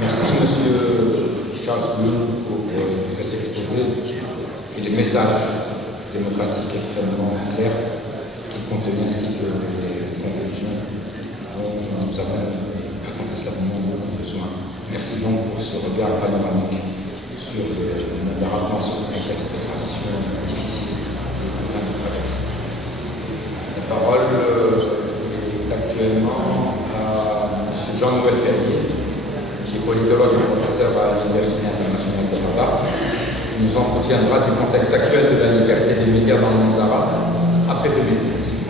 Merci, Monsieur Charles Bloom, pour cet exposé et les messages démocratiques extrêmement clairs qui contenaient ainsi que les conclusions dont nous avons incontestablement beaucoup besoin. Merci donc pour ce regard panoramique sur la réponse au contexte de transition difficile que nous train de traverser. La parole est actuellement à M. Jean-Noël Ferrier, qui est politologue et professeur à l'Université internationale de Rabat, qui nous entretiendra du contexte actuel de la liberté des médias dans le monde arabe après 2010.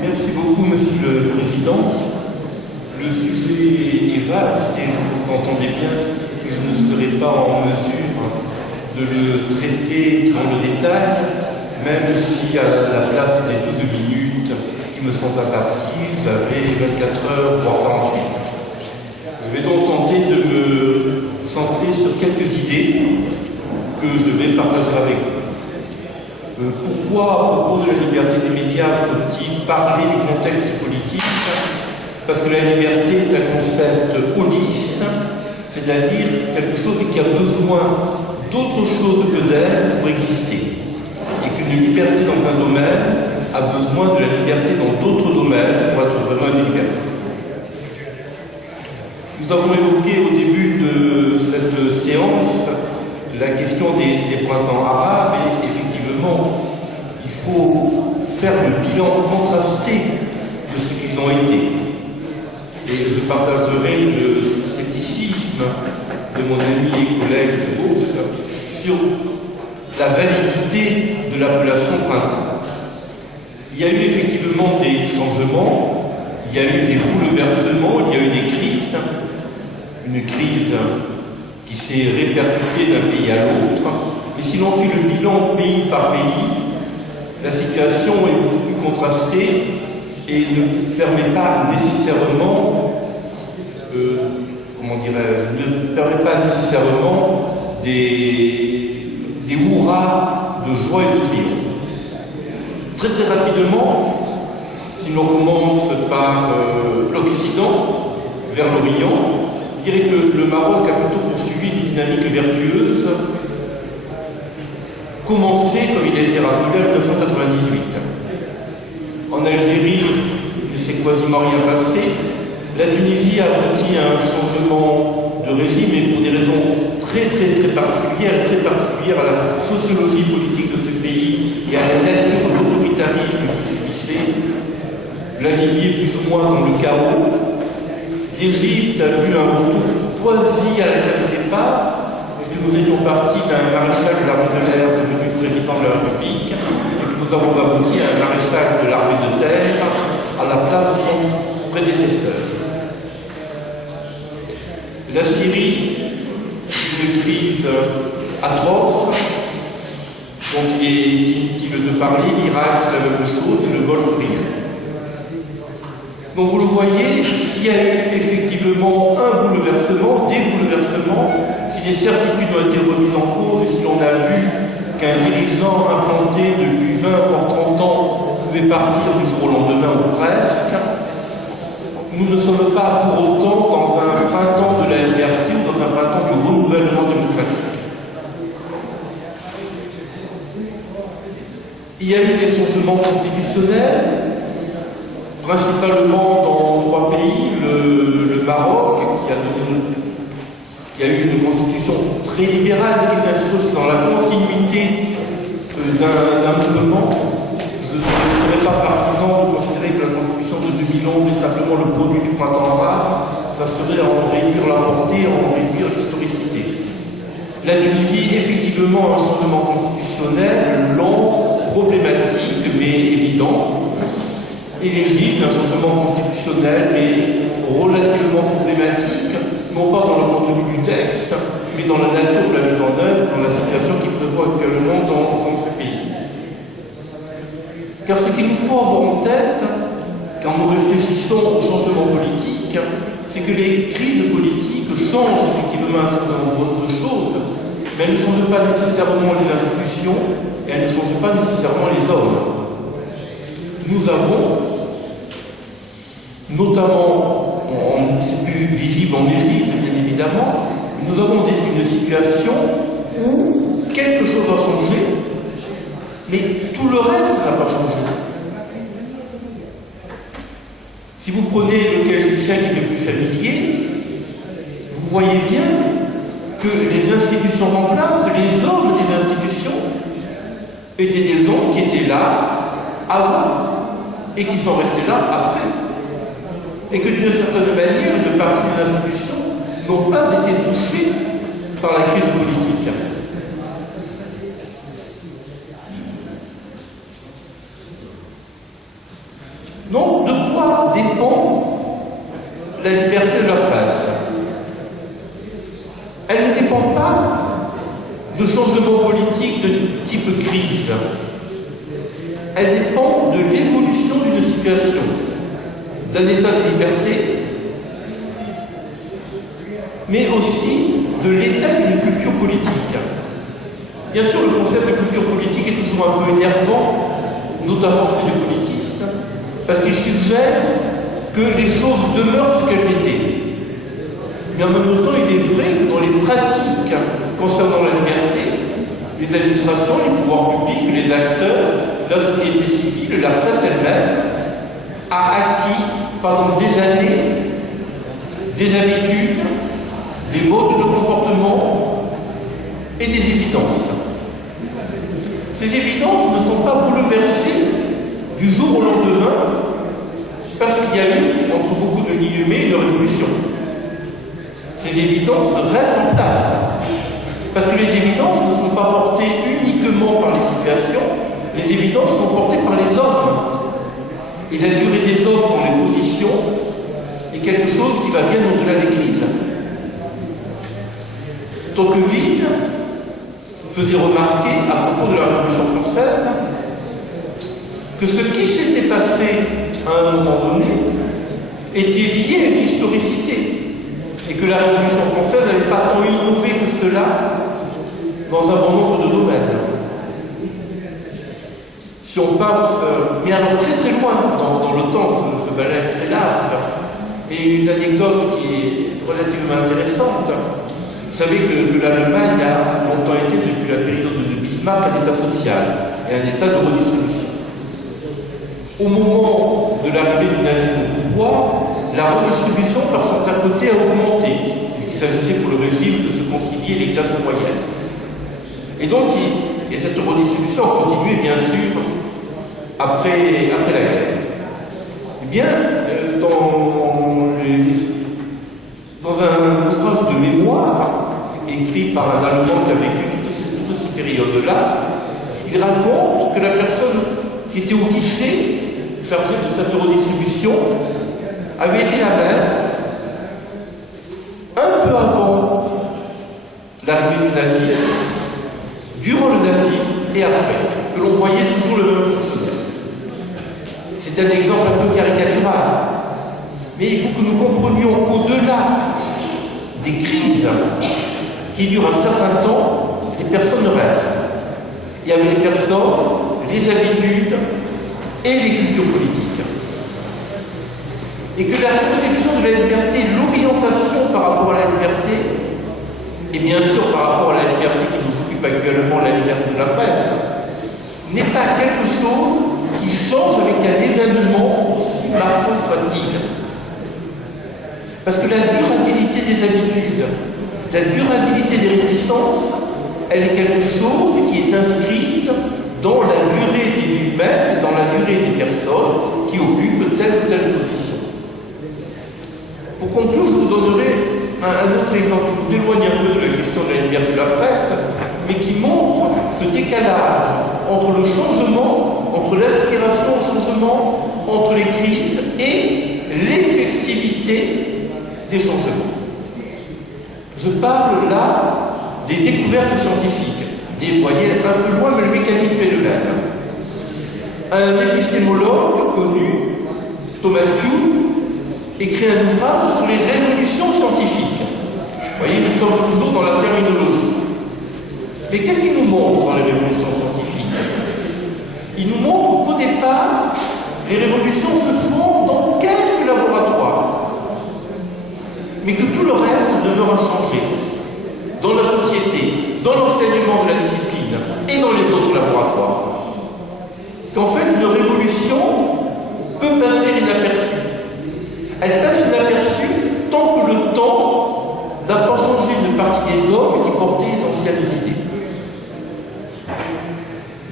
Merci beaucoup, Monsieur le Président. Le sujet est vaste et vous entendez bien que je ne serai pas en mesure de le traiter dans le détail, même si à la place des 12 minutes qui me sont imparties, j'avais 24 heures, voire 48. Je vais donc tenter de me centrer sur quelques idées que je vais partager avec vous. Pourquoi, à propos de la liberté des médias, faut-il parler du contexte politique? Parce que la liberté est un concept holiste, c'est-à-dire quelque chose qui a besoin d'autre chose que d'elle pour exister. Et qu'une liberté dans un domaine a besoin de la liberté dans d'autres domaines pour être vraiment une liberté. Nous avons évoqué au début de cette séance la question des printemps arabes et effectivement, il faut faire le bilan contrasté de ce qu'ils ont été. Et je partagerai le scepticisme de mon ami et collègue Vaude sur la validité de l'appellation printemps. Il y a eu effectivement des changements, il y a eu des bouleversements, il y a eu des crises. Une crise qui s'est répercutée d'un pays à l'autre. Mais si l'on fait le bilan pays par pays, la situation est beaucoup plus contrastée et ne permet pas nécessairement, ne permet pas nécessairement des hurrahs de joie et de triomphe. Très rapidement, si l'on commence par l'Occident, vers l'Orient, je dirais que le Maroc a plutôt poursuivi une dynamique vertueuse, commencée, comme il a été rappelé, en 1998. En Algérie, il ne s'est quasiment rien passé. La Tunisie a abouti à un changement de régime, et pour des raisons très particulières à la sociologie politique de ce pays et à la nature de l'autoritarisme qui subissait la Libye plus ou moins dans le chaos. L'Égypte a vu un retour quasi à la date de départ, puisque nous étions partis d'un maréchal de l'armée de l'air devenu président de la République, et que nous avons abouti à un maréchal de l'armée de terre à la place de son prédécesseur. La Syrie, une crise atroce, dont il est inutile de parler, l'Irak c'est la même chose, et le Golfe privé. Donc vous le voyez, s'il y a eu effectivement un bouleversement, des bouleversements, si des certitudes ont été remises en cause, et si l'on a vu qu'un dirigeant implanté depuis 20 voire 30 ans pouvait partir du jour au lendemain ou presque, nous ne sommes pas pour autant dans un printemps de la liberté ou dans un printemps du renouvellement démocratique. Il y a eu des changements constitutionnels, principalement dans 3 pays, le Maroc, qui a eu une constitution très libérale, qui s'inscrit dans la continuité d'un mouvement. Je ne serais pas partisan de considérer que la constitution de 2011 est simplement le produit du printemps arabe, ça serait en réduire la portée, en réduire l'historicité. La Tunisie, effectivement, un changement constitutionnel long, problématique, mais évident. Et l'Égypte, un changement constitutionnel, mais relativement problématique, non pas dans le contenu du texte, mais dans la nature de la mise en œuvre, dans la situation qui prévaut actuellement dans ce pays. Car ce qu'il nous faut avoir en tête, quand nous réfléchissons au changement politique, c'est que les crises politiques changent effectivement un certain nombre de choses, mais elles ne changent pas nécessairement les institutions, et elles ne changent pas nécessairement les hommes. Nous avons, notamment c'est plus visible en Égypte, bien évidemment. Nous avons une situation où quelque chose a changé, mais tout le reste n'a pas changé. Si vous prenez le cas égyptien qui est le plus familier, vous voyez bien que les institutions en place, les hommes des institutions, étaient des hommes qui étaient là avant et qui sont restés là après. Et que d'une certaine manière, une partie des institutions n'ont pas été touchées par la crise politique. Donc, de quoi dépend la liberté de la presse? Elle ne dépend pas de changements politiques de type crise. Elle dépend de l'évolution d'une situation, d'un état de liberté, mais aussi de l'état d'une culture politique. Bien sûr, le concept de culture politique est toujours un peu énervant, notamment chez les politistes, parce qu'il suggère que les choses demeurent ce qu'elles étaient. Mais en même temps, il est vrai que dans les pratiques concernant la liberté, les administrations, les pouvoirs publics, les acteurs, la société civile, la presse elle-même, a acquis pendant des années des habitudes, des modes de comportement et des évidences. Ces évidences ne sont pas bouleversées du jour au lendemain parce qu'il y a eu, entre beaucoup de guillemets, une révolution. Ces évidences restent en place. Parce que les évidences ne sont pas portées uniquement par les situations, les évidences sont portées par les hommes. Et la durée des hommes dans les positions est quelque chose qui va bien au-delà des crises. Tocqueville faisait remarquer, à propos de la Révolution française, que ce qui s'était passé à un moment donné était lié à une historicité. Et que la Révolution française n'avait pas tant innové que cela dans un bon nombre de domaines. Si on passe, mais alors très très loin dans le temps, ce balai est très large, et une anecdote qui est relativement intéressante. Vous savez que l'Allemagne a longtemps été, depuis la période de Bismarck, un État social et un État de redistribution. Au moment de l'arrivée du nazisme au pouvoir, la redistribution par certains côtés a augmenté, puisqu'il s'agissait pour le régime de se concilier les classes moyennes. Et donc, cette redistribution a continué, bien sûr, après la guerre. Eh bien, dans un ouvrage de mémoire écrit par un Allemand qui a vécu toutes ces périodes-là, il raconte que la personne qui était au guichet chargée de cette redistribution avait été la même un peu avant l'arrivée du nazisme, durant le nazisme et après, que l'on voyait toujours le même fonctionnaire. C'est un exemple un peu caricatural, mais il faut que nous comprenions qu'au-delà des crises qui durent un certain temps, les personnes restent. Il y avait les personnes, les habitudes et les cultures politiques. Et que la conception de la liberté, l'orientation par rapport à la liberté, et bien sûr par rapport à la liberté qui nous occupe actuellement, la liberté de la presse, n'est pas quelque chose qui change avec un événement aussi marquant soit-il. Parce que la durabilité des habitudes, la durabilité des réticences, elle est quelque chose qui est inscrite dans la durée des vies humaines, dans la durée des personnes qui occupent telle ou telle position. Pour conclure, je vous donnerai un autre exemple qui vous éloigne un peu de la question de la liberté de la presse, mais qui montre ce décalage entre le changement, entre l'aspiration au changement, entre les crises et l'effectivité des changements. Je parle là des découvertes scientifiques. Et vous voyez, un peu loin, mais le mécanisme est le même. Un épistémologue connu, Thomas Kuhn, écrit un ouvrage sur les révolutions scientifiques. Vous voyez, nous sommes toujours dans la terminologie. Mais qu'est-ce qu'il nous montre dans les révolutions scientifiques? Il nous montre qu'au départ, les révolutions se font dans quelques laboratoires. mais que tout le reste demeure inchangé. Dans la société, dans l'enseignement de la discipline et dans les autres laboratoires. Qu'en fait, une révolution peut passer inaperçue. Elle passe inaperçue tant que le temps n'a pas changé une partie des hommes qui portaient les anciennes idées.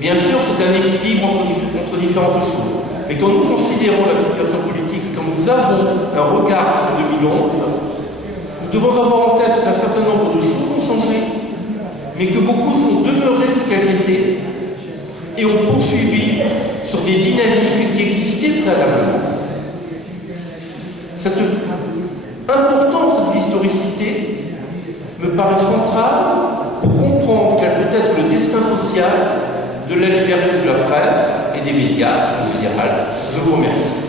Bien sûr, c'est un équilibre entre différentes choses. Mais quand nous considérons la situation politique, quand nous avons un regard sur 2011, nous devons avoir en tête qu'un certain nombre de choses ont changé, mais que beaucoup sont demeurés ce qu'elles étaient et ont poursuivi sur des dynamiques qui existaient préalablement. Cette importance de l'historicité me paraît centrale pour comprendre quel peut être le destin social de la liberté de la presse et des médias en général. Je vous remercie.